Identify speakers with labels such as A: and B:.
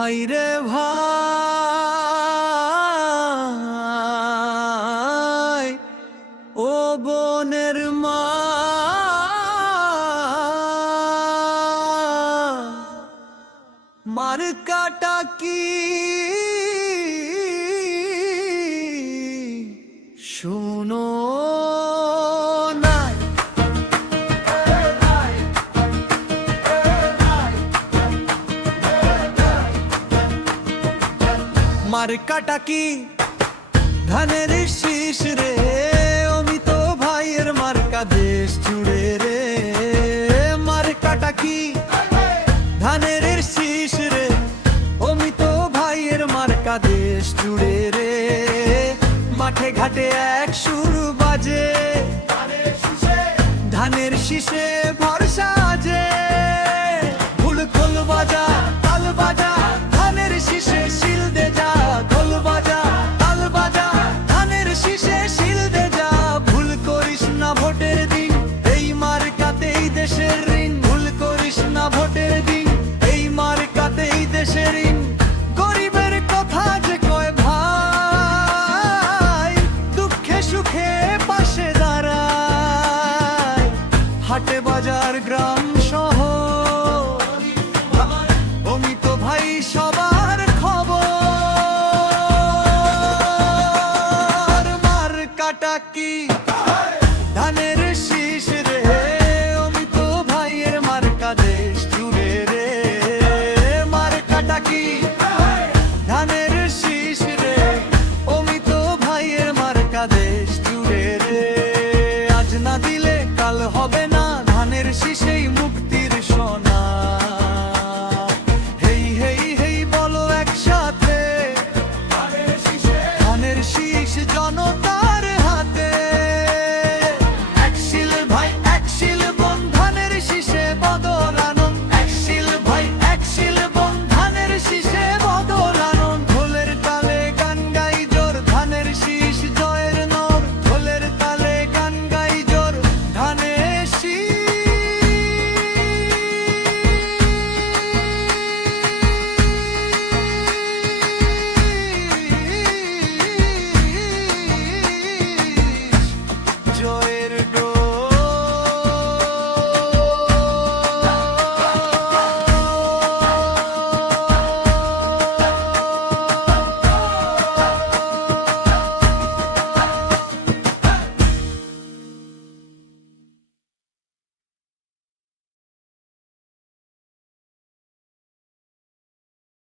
A: ভাই রে ভাই ও বোনের মা। মার কাটা কি? শুনো। মার কাটা কি? ধানের শীষ রে, অমিত ভাইয়ের মার্কা দেশ জুড়ে রে। মার কাটা কি? ধানের শীষ রে, অমিত ভাইয়ের মার্কা দেশ জুড়ে রে। মাঠে ঘাটে এক সুর বাজে। ধানের শীষে হাটে বাজার গ্রাম সহ অমিত ভাই সবার খবর। মার কাটা কি দেশ জনতা